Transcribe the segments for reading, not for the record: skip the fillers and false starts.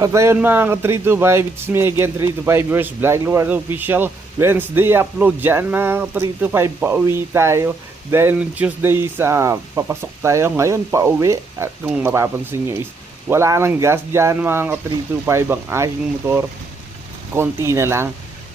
At ayun mga ka-325, it's me again, 325 viewers, Vlog Lord Official. Wednesday upload dyan mga ka-325, pauwi tayo. Dahil nung Tuesday sa papasok tayo, ngayon pauwi. At kung mapapansin nyo is, wala nang gas dyan mga ka-325 ang aking motor. Konti na lang.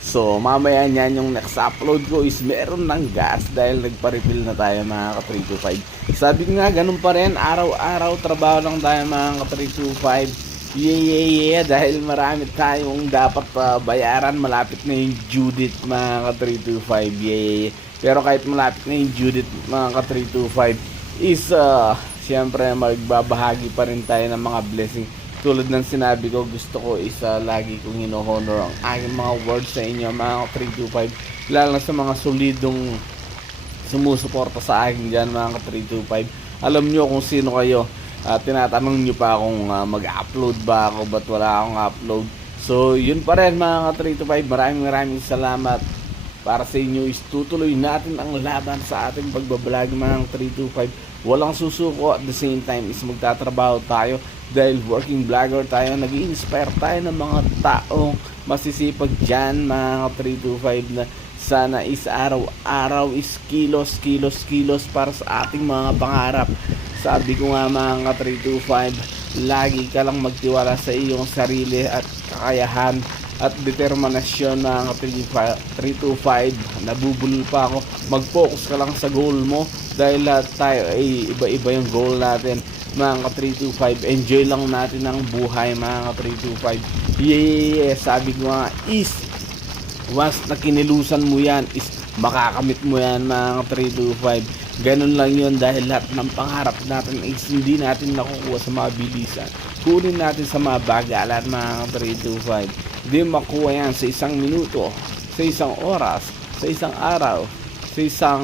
So mamaya niyan yung next upload ko is meron ng gas dahil nagpa-refill na tayo mga ka-325. Sabi ko nga ganun pa rin, araw-araw trabaho lang tayo mga ka-325. Yeah, dahil marami tayong dapat bayaran. Malapit na yung due date mga ka-325. Yeah. Pero kahit malapit na yung due date mga ka-325 is siyempre magbabahagi pa rin tayo ng mga blessing. Tulad ng sinabi ko, gusto ko isa lagi kong hino-honor ang aking mga words sa inyo mga 325, lalo na sa mga solidong sumusuporta sa akin dyan mga 325. Alam nyo kung sino kayo. Tinatanong nyo pa kung mag-upload ba ako, ba't wala akong upload. So yun pa rin mga 325, maraming salamat. Para sa inyo is tutuloy natin ang laban sa ating pagbablog mga 325. Walang susuko, at the same time is magtatrabaho tayo dahil working vlogger tayo. Nag-i-inspire tayo ng mga taong masisipag dyan mga 325 na sana is araw-araw is kilos para sa ating mga pangarap. Sabi ko nga mga 325, lagi ka lang magtiwala sa iyong sarili at kakayahan at determinasyon ng 325. Nabubulol pa ako. Mag-focus ka lang sa goal mo dahil lahat tayo ay iba-iba yung goal natin mga 325. Enjoy lang natin ang buhay mga 325. Yeah, sabi ko nga is once na kinilusan mo yan is makakamit mo yan mga 325. Ganun lang yun dahil lahat ng pangarap natin is hindi natin nakukuha sa mabilisan. Kunin natin sa mga bagalan mga 325. Hindi makuha yan sa isang minuto, sa isang oras, sa isang araw, sa isang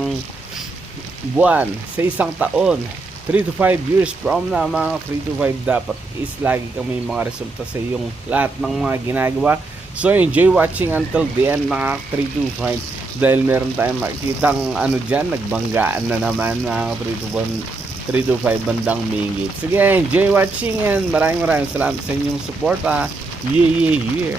buwan, sa isang taon. 3 to 5 years from now mga 3 to 5 dapat is lagi kami mga resulta sa iyong lahat ng mga ginagawa. So enjoy watching until the end mga 3 to 5 dahil meron tayong makikitang dyan, nagbanggaan na naman mga 3 to 5 bandang Mingit. Sige, enjoy watching and maraming salamat sa inyong suporta. Yeah.